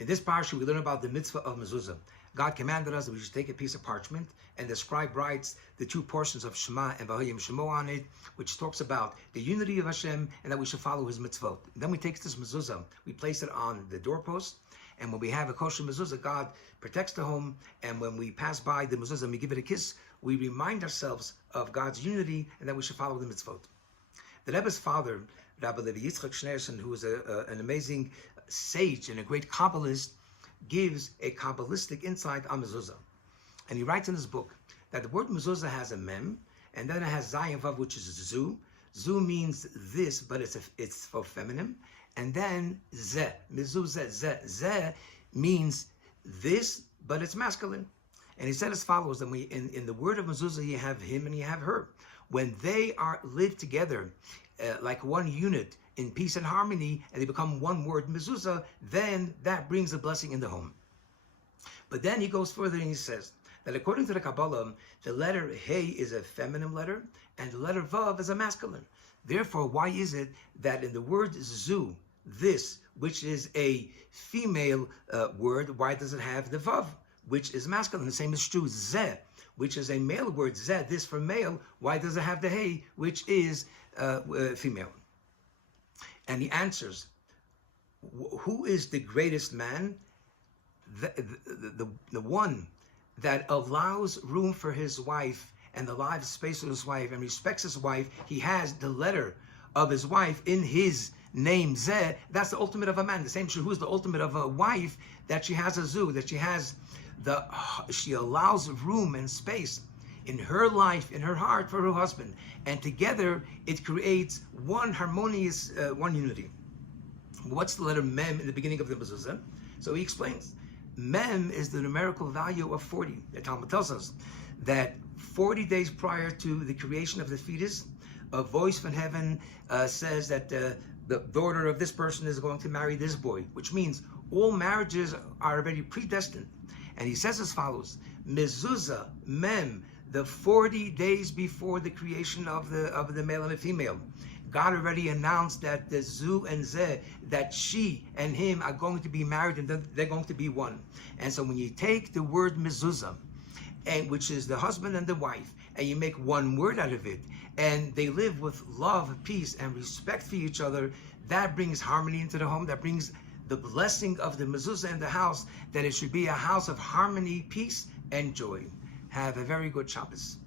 In this parsha, we learn about the mitzvah of mezuzah. God commanded us that we should take a piece of parchment, and the scribe writes the two portions of Shema and Vahayim Shemo on it, which talks about the unity of Hashem and that we should follow His mitzvot. Then we take this mezuzah, we place it on the doorpost, and when we have a kosher mezuzah, God protects the home, and when we pass by the mezuzah and we give it a kiss, we remind ourselves of God's unity and that we should follow the mitzvot. The Rebbe's father, Rabbi Levi Yitzchak Schneerson, who is an amazing sage and a great Kabbalist, gives a Kabbalistic insight on mezuzah. And he writes in his book that the word mezuzah has a mem, and then it has zayin vav, which is zu. Zu means this, but it's for feminine. And then zeh, mezuzah, zeh means this, but it's masculine. And he said as follows, that in the word of mezuzah, you have him and you have her. When they live together like one unit in peace and harmony, and they become one word, mezuzah, then that brings a blessing in the home. But then he goes further and he says that according to the Kabbalah, the letter Hey is a feminine letter, and the letter Vav is a masculine. Therefore, why is it that in the word Zu, this, which is a female word, why does it have the Vav, which is masculine? The same is true, Zeh, which is a male word, Zeh, this for male, why does it have the Hey, which is female? And he answers, who is the greatest man? The one that allows room for his wife and the life space of his wife and respects his wife. He has the letter of his wife in his name, Zeh. That's the ultimate of a man. The same true, who is the ultimate of a wife? That she has a zu, that she allows room and space in her life, in her heart, for her husband. And together, it creates one harmonious, one unity. What's the letter Mem in the beginning of the mezuzah? So he explains. Mem is the numerical value of 40. The Talmud tells us that 40 days prior to the creation of the fetus, a voice from heaven says that the daughter of this person is going to marry this boy, which means all marriages are already predestined. And he says as follows, mezuzah, Mem, the 40 days before the creation of the male and the female, God already announced that the Zu and Zeh, that she and him are going to be married and they're going to be one. And so when you take the word mezuzah, and which is the husband and the wife, and you make one word out of it, and they live with love, peace, and respect for each other, that brings harmony into the home, that brings the blessing of the mezuzah in the house, that it should be a house of harmony, peace, and joy. Have a very good Shabbos.